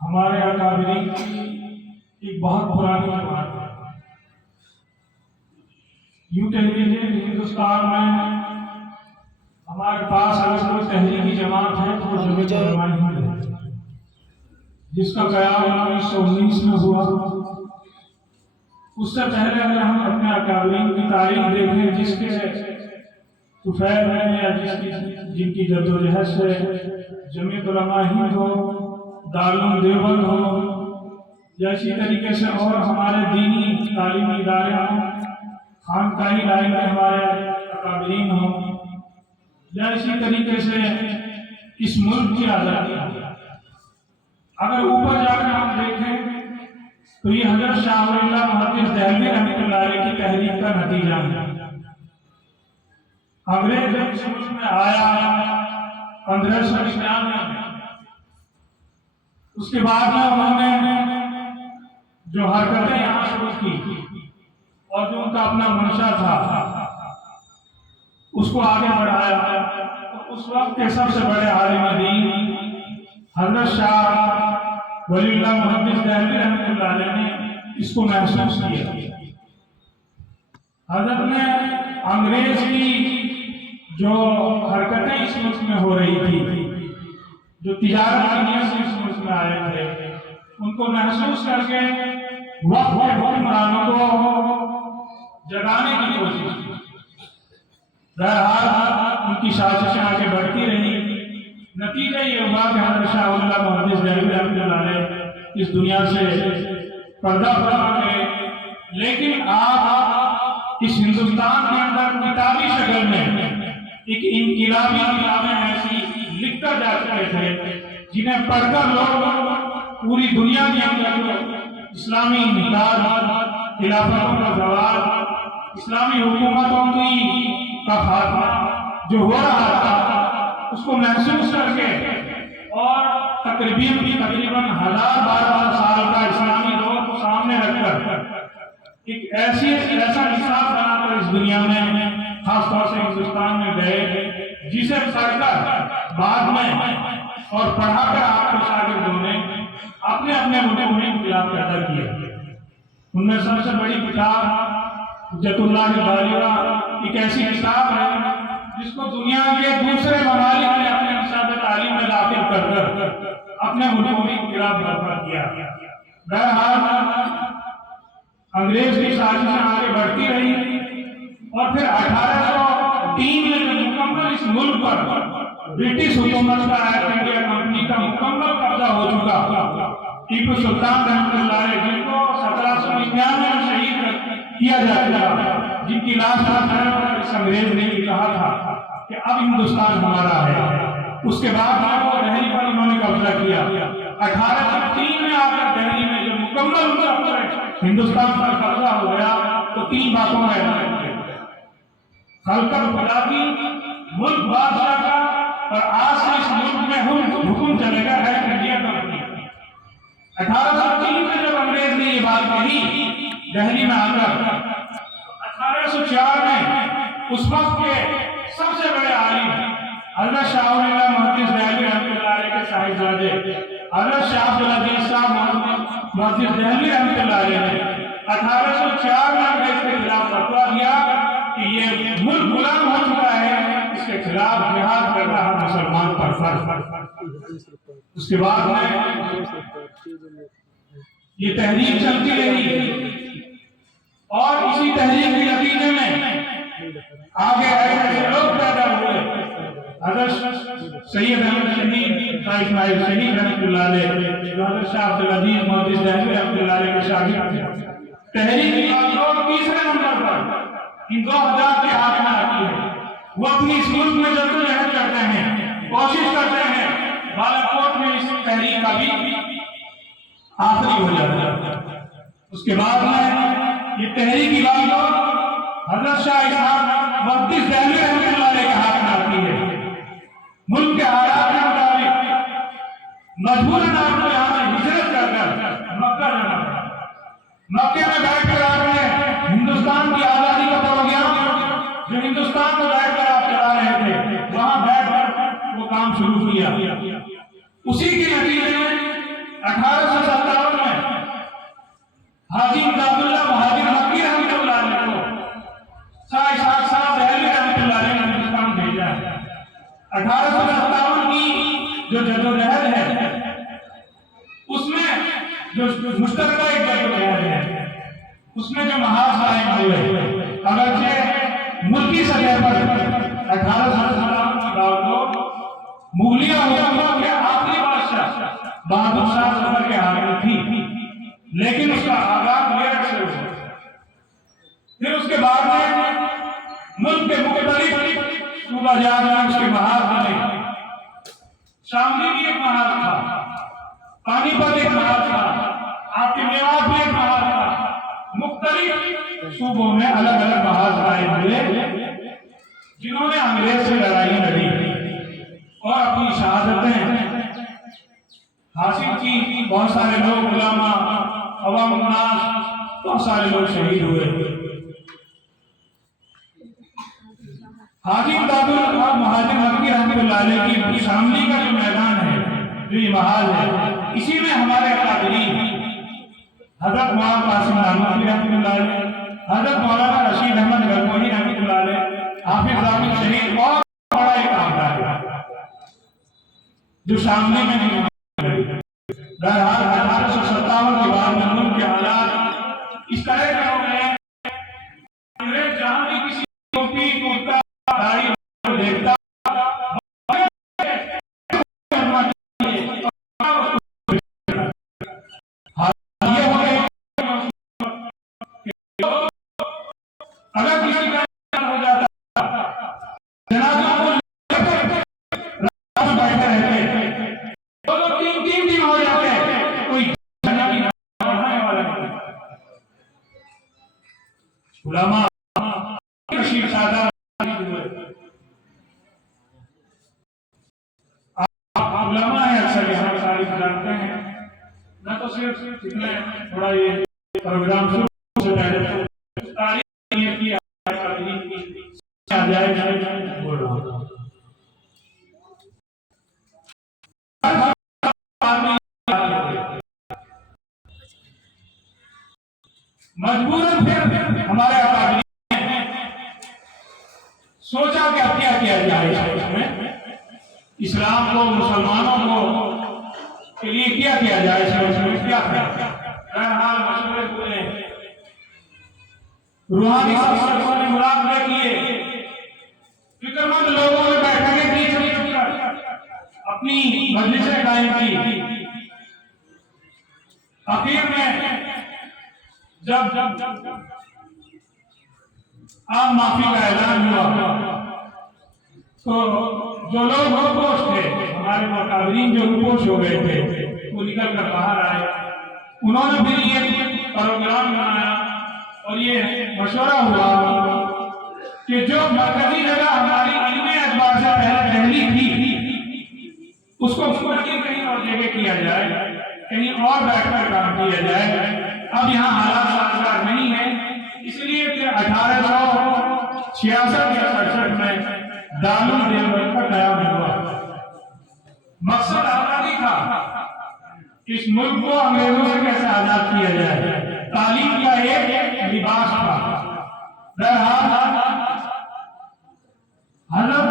ہمارے اکابرین کی ایک بہت پرانی جماعت ہے۔ یوں کہہ لیجیے کہ ہندوستان میں ہمارے پاس اگر کوئی تحریکی جماعت ہے تو وہ جمعیت علماء ہند ہے، جس کا قیام 1919 میں ہوا۔ اس سے پہلے اگر ہم اپنے اکابرین کی تاریخ دیکھیں، جس کے طفیل ہیں یا جن کی جدوجہد سے جمعیت علماء ہند ہو، دارالعلوم دیوبند ہو، یا اسی طریقے سے اور ہمارے دینی تعلیمی ادارے ہوں، خانقاہی لائن کے ہمارے اکابرین ہوں، یا اسی طریقے سے اس ملک کی آزادی ہو، اگر اوپر جا کر ہم دیکھیں تو یہ حضرت شاہ ولی اللہ محدث دہلوی رحمۃ اللہ علیہ کی تحریک کا نتیجہ ہے۔ انگریز جب اس ملک میں آیا 1599 میں، اس کے بعد میں انہوں نے جو حرکتیں یہاں شروع کی اور جو ان کا اپنا منشا تھا اس کو آگے بڑھایا، تو اس وقت کے سب سے بڑے عالم دین حضرت شاہ ولی اللہ محدث دہلوی رحمۃ اللہ علیہ نے اس کو محسوس کیا۔ حضرت نے انگریز کی جو حرکتیں اس ملک میں ہو رہی تھی، جو تجارت کی نیت سے اس ملک میں آئے تھے، ان کو محسوس کر کے وقت کے حکمرانوں کو جگانے کی کوشش کی۔ بہرحال ان کی سازشیں آگے بڑھتی رہی، نتیجہ یہ ہوا کہ حضرت شاہ ولی اللہ محدث دہلوی رحمۃ اللہ علیہ اس دنیا سے پردہ فرما گئے۔ لیکن آپ اس ہندوستان کے اندر کتابی شکل میں ایک انقلابی کتابیں ایسی لکھ کر جا چکے تھے جنہیں پڑھ کر لوگ پوری دنیا کے اندر اسلامی انحطاط، خلافتوں کا زوال، اسلامی حکومتوں کا خاتمہ جو ہو رہا تھا اس کو محسوس کر کے، اور تقریباً 1012 سال کا اسلامی دور کو سامنے رکھ کر ایک ایسا نصاب بنا کر اس دنیا میں خاص طور سے ہندوستان میں گئے، جسے پڑھ کر بعد میں اور پڑھا کر آپ کے شاگردوں نے اپنے اپنے ملکوں میں انقلاب پیدا کیا۔ ان میں سب سے بڑی کتاب حجت اللہ البالغہ ایک ایسی کتاب ہے جس کو دنیا کے دوسرے ممالک نے اپنے نصاب تعلیم میں داخل کر کر اپنے ملکوں میں انقلاب برپا کیا۔ بہرحال انگریز کی سازشیں آگے بڑھتی رہی، اور پھر 1803 میں مکمل اس ملک پر برٹش حکومت کا ایسٹ انڈیا کمپنی کا مکمل قبضہ ہو چکا۔ ٹیپو سلطان رحمۃ اللہ علیہ، جن کو 1799 میں شہید کیا جاتا، جن کی لاش اس انگریز نے کہا تھا کہ اب ہندوستان ہمارا ہے، اس کے بعد وہ دہلی پر انہوں نے قبضہ کیا۔ 1803 میں آ کر دہلی میں جب مکمل ہندوستان پر قبضہ ہو گیا تو 3 باتوں میں خلقت خدا کی، ملک بادشاہ کا، اور آج سے اس ملک میں حکم چلے گا ایسٹ انڈیا کمپنی۔ 1803 میں جب انگریز نے یہ بات کہی دہلی میں آ کر، 1804 میں اس وقت کے سب سے بڑے عالم حضرت شاہ ولی اللہ محدث دہلوی رحمۃ اللہ علیہ کے صاحبزادے حضرت شاہ عبدالعزیز صاحب محدث دہلوی رحمۃ اللہ علیہ نے 1804 میں انگریز کے خلاف فتویٰ دیا کہ یہ ملک غلام ہو چکا ہے، اس کے خلاف جہاد کرنا ہر مسلمان پر فرض۔ اس کے بعد میں یہ تحریک چلتی رہی، اور اسی تحریک کے نتیجے میں آگے ایسے لوگ پیدا ہوئے۔ حضرت سید احمد شہید شاہ اسماعیل شہید رحمۃ اللہ علیہ، جو حضرت شاہ عبدالعزیز محدث دہلوی رحمۃ اللہ علیہ کے شاگرد تھے، تحریک کی بات تیسرے نمبر پر ان 2000 کے ہاتھ میں آتی ہے۔ وہ اپنی اس ملک میں جدوجہد کرتے ہیں، کوشش کرتے ہیں، بالاکوٹ میں اس تحریک کا بھی آخری ہو جاتا ہے۔ اس کے بعد میں یہ تحریکی بات حضرت شاہ اسحاق محدث دہلوی رحمۃ اللہ علیہ کے ہاتھ میں آتی ہے۔ ملک کے حالات کے مطابق مجبوراً آپ کو یہاں سے ہجرت کر کر مکہ جانا پڑا۔ مکے میں بیٹھ کر آپ نے ہندوستان کی آزادی کا پروگرام جو ہندوستان میں بیٹھ کر آپ چلا رہے تھے، وہاں بیٹھ کر وہ کام شروع کیا۔ اسی کے نتیجے میں 1857 میں حاجی امداد اللہ مہاجر مکی رحمۃ اللہ علیہ کو شاہ اسحاق صاحب دہلوی رحمۃ اللہ علیہ نے ہندوستان بھیجا ہے۔ 1857 کی جو جدوجہد ہے اس میں جو مشترکہ ایک جدوجہد ہے اس میں جو محاذ قائم ہوئے، اگرچہ ملکی سطح پر 1857 کی بات کو مغلیہ حکومت کے آخری بادشاہ بہادر شاہ ظفر کے ہاتھ میں تھی، لیکن اس کا آغاز میرٹھ سے ہوا۔ پھر اس کے بعد میں ملک کے مختلف صوبہ جات میں اس کے محاذ بنے۔ شاملی بھی ایک محاذ تھا، پانی پت ایک محاذ تھا، آپ کے میوات بھی ایک محاذ تھا۔ مختلف صوبوں میں الگ الگ محاذ قائم ہوئے جنہوں نے انگریز سے لڑائی لڑی اور اپنی شہادتیں حاصل کی۔ بہت سارے لوگ علماء، عوام الناس، بہت سارے لوگ شہید ہوئے۔ حاجی امداد اللہ مہاجر مکی رحمۃ اللہ علیہ کی شاملی کا جو میدان ہے، جو یہ محاذ ہے، اسی میں ہمارے اکابرین حضرت مولانا قاسم نانوتوی رحمۃ اللہ علیہ، حضرت مولانا رشید احمد گنگوہی رحمۃ اللہ علیہ، حافظ ضابط شہید اور بڑا ایک کامدار ہے جو شاملی میں نہیں ہوئی۔ بہرحال 1857 کے بعد میں ملک کے حالات اس طرح کے ہو گئے، انگریز جہاں بھی کسی ٹوپی کرتا داڑھی دیکھتا اگر کسی کا ہو جاتا جنازہ کو بیٹھے رہتے، دو تین دن ہو جاتے، کوئی پڑھانے والا نہیں۔ علماء کشیر سادہ علماء ہیں، اکثر یہاں تاریخ جانتے ہیں، نہ تو صرف اتنے تھوڑا یہ پروگرام شروع سے پہلے تاریخ کی بول رہا ہوں۔ مجبوراً پھر ہمارے اکابرین نے سوچا کہ اب کیا کیا جائے اس میں، اسلام کو، مسلمانوں کو کے لیے کیا کیا جائے، اس میں کیا کیا۔ بہرحال مشورے ہوئے، روحانی سرشتوں نے مراقبے کیے، فکرمند لوگوں نے بیٹھکیں کی، اپنی مجلسیں قائم کی۔ آخر میں جب عام معافی کا اعلان ہوا تو جو لوگ روپوش تھے، ہمارے اکابرین جو روپوش ہو گئے تھے، وہ نکل کر باہر آئے۔ انہوں نے پھر یہ پروگرام بنایا اور یہ مشورہ ہوا کہ جو مرکزی جگہ ہماری علمی اعتبار سے پہلی تھی اس کو کہیں اور جگہ کیا جائے، کہیں اور بیٹھ کر کام کیا جائے۔ اب یہاں حالات سازگار نہیں ہے، اس لیے کہ 1866 یا 67 میں دارالدیوبند کا قیام ہوا۔ مقصد آزادی تھا، اس ملک کو انگریزوں سے کیسے آزاد کیا جائے، تعلیم کا ایک لباس تھا۔ بہرحال حضرت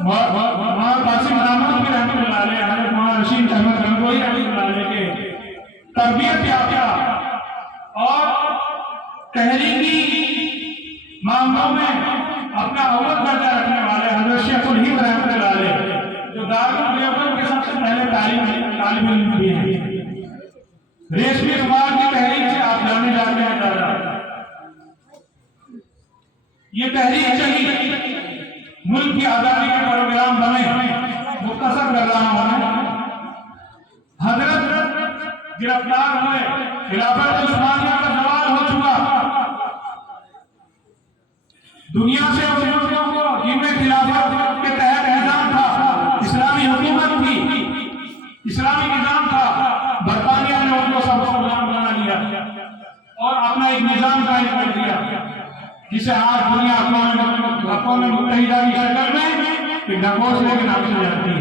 مولانا قاسم نانوتوی رحمۃ اللہ علیہ، حضرت مولانا رشید احمد گنگوہی رحمۃ اللہ علیہ کے تربیت یافتہ اور تحریکی معاملوں میں اپنا اول درجہ رکھنے والے حضرت شیخ الہند رحمۃ اللہ علیہ، جو دارالدیوبند کے سب سے پہلے طالب علم بھی ہیں۔ ریشمی اخبار کی تحریک سے آپ جانے جاتے ہیں دادا، یہ تحریک چلی، ملک کی آزادی کے پروگرام بنے۔ مختصر کر رہا ہوں، حضرت گرفتار ہوئے، خلافت عثمانیہ کا زوال ہو چکا، دنیا سے ان لوگوں کو جن میں خلافت کے تحت نظام تھا، اسلامی حکومت تھی، اسلامی نظام تھا، برطانیہ نے ان کو سب کو غلام بنا لیا اور اپنا ایک نظام قائم کر دیا، جسے آج دنیا اقوام متحدہ کی شکل میں ایک ڈھکوسلے کے نام سے جانتی ہے۔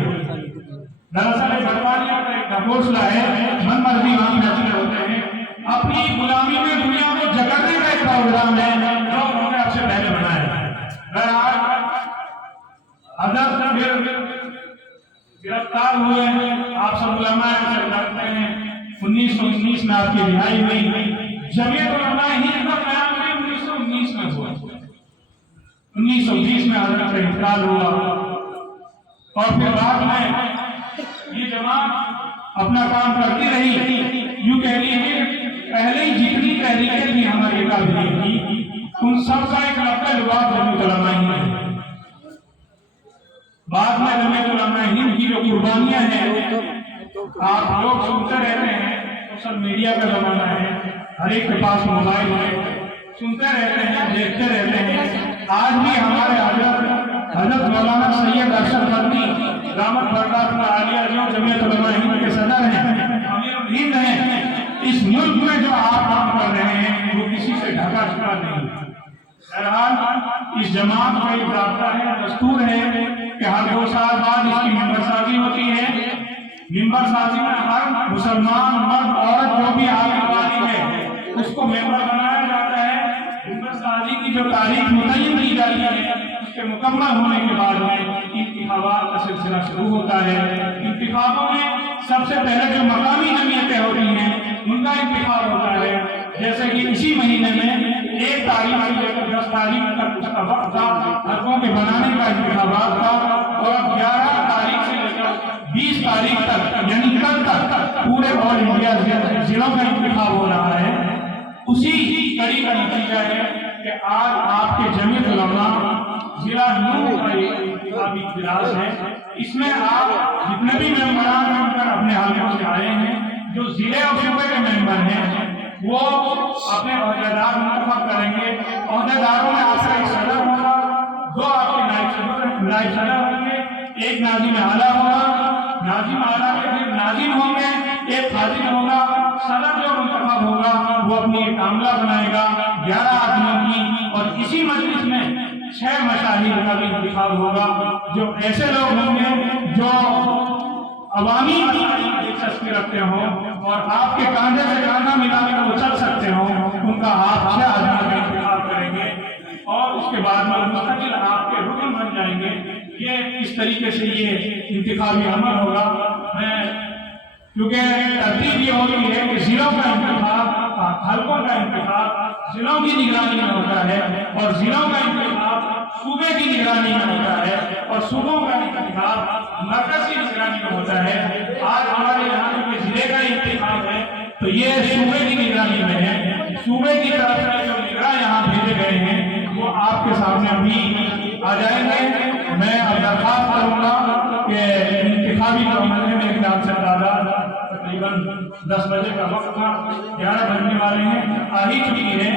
دراصل برطانیہ کا ایک ڈھکوسلا ہے، من مرضی وہاں فیصلے ہوتے ہیں. اپنی غلامی میں دنیا کو جگڑنے کا ایک پروگرام ہے جو انہوں نے آپ سے پہلے بنایا. حضرت گرفتار ہوئے ہیں، آپ سب علماء کرتے ہیں. 1919 میں آپ کی رہائی ہوئی. جمعیت علماء ہند کا قیام 1919 میں ہوا. 1920 میں حضرت کا انتقال ہوا اور پھر بعد میں یہ جماعت اپنا کام کرتی رہی. یوں کہہ لیجیے پہلے ہی جتنی تحریکیں تھیں ہماری قابلیت کی ان سب کا ایک لقب لباس جمعیت علماء ہند ہے. بعد میں جمعیت علماء ہند کی جو قربانیاں ہیں آپ لوگ سنتے رہتے ہیں. سوشل میڈیا کا زمانہ ہے، ہر ایک کے پاس موبائل ہے، سنتے رہتے ہیں، دیکھتے رہتے ہیں. آج بھی ہمارے حضرت مولانا سید ارشد مدنی دامت برکاتہ عالیہ جو جمعیت علماء ہند کے صدر ہیں، امیر ہند ہیں، اس ملک میں جو آپ کام کر رہے ہیں وہ کسی سے ڈھکا چھپا نہیں. بہرحال اس جماعت کا ایک ضابطہ ہے، دستور ہے کہ ہر 2 سال بعد اس کی ممبر سازی ہوتی ہے. ممبر سازی میں ہر مسلمان مرد عورت جو بھی عالم والی ہے اس کو ممبر بنایا جاتا ہے. ممبر سازی کی جو تاریخ متعین کی جاتی ہے اس کے مکمل ہونے کے بعد میں انتخابات کا سلسلہ شروع ہوتا ہے. انتخابوں میں سب سے پہلے جو مقامی جمعیتیں ہوتی ہیں ان کا انتخاب ہوتا ہے. جیسے کہ اسی مہینے میں 1 تاریخ سے لے کر 10 تاریخ تک اس کا وقت تھا حلقوں کے بنانے کا انتخابات کا، اور اب 11 تاریخ سے لے کر 20 تاریخ تک یعنی کل تک پورے آل انڈیا ضلعوں کا انتخاب ہو رہا ہے. اسی کڑی کا نتیجہ ہے کہ آج آپ کے جمعیت علماء ضلع نور کا یہ انتخابی اجلاس ہے. اس میں آپ جتنے بھی ممبران مل کر اپنے حلقوں سے آئے ہیں، جو ضلع اور صوبے کے ممبر ہیں وہ اپنے عہدیدار منتخب کریں گے. عہدیداروں میں آپ کا ایک صدر ہوگا، 2 آپ کے نائب صدر ہوں گے، ایک ناظم اعلیٰ ہوگا، ناظم اعلیٰ کے پھر ناظم ہوں گے، ایک خادم ہوگا. صدر جو منتخب ہوگا وہ اپنی ایک عاملہ بنائے گا 11 آدمیوں کی، اور اسی مجلس میں 6 مشاہیر کا بھی انتخاب ہوگا جو ایسے لوگ ہوں گے جو عوامی دلچسپی رکھتے ہوں اور آپ کے کاندھے سے کاندھا ملا کر وہ چل سکتے ہوں. ان کا آپ 6 آدمیوں کا انتخاب کریں گے اور اس کے بعد میں مستقل آپ کے رکن بن جائیں گے. یہ اس طریقے سے یہ انتخابی عمل ہوگا. میں کیونکہ ترتیب یہ ہوگی ہے کہ ضلعوں کا انتخاب، حلقوں کا انتخاب ضلعوں کی نگرانی میں ہوتا ہے اور ضلعوں کا انتخاب صوبے کی نگرانی میں ہوتا ہے اور صوبوں کا انتخاب مرکزی نگرانی میں ہوتا ہے. آج ہمارے یہاں کے ضلع کا انتخاب ہے تو یہ صوبے کی نگرانی میں ہے. صوبے کی طرف سے جو نگراں یہاں بھیجے گئے ہیں وہ آپ کے سامنے ابھی آ جائیں گے. میں اب درخواست کروں گا کہ انتخابی عمل میں ایک نام سے تعداد تقریباً 10 بجے کا وقت تھا، 11 بجنے والے ہیں، آ ہی چکی ہے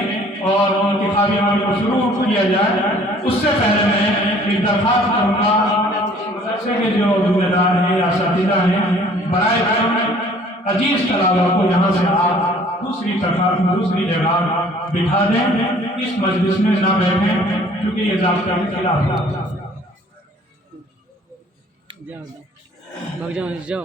اور انتخابی عمل کو شروع کیا جائے. اس سے پہلے میں ایک درخواست کروں گا مدرسے کے جو ذمہ دار ہیں یا اساتذہ ہیں، برائے کرم عزیز طلباء کو یہاں سے آپ دوسری جگہ بٹھا دیں. اس مجلس میں نہ بیٹھیں کیونکہ یہ ضابطہ کے خلاف ہے. جاؤ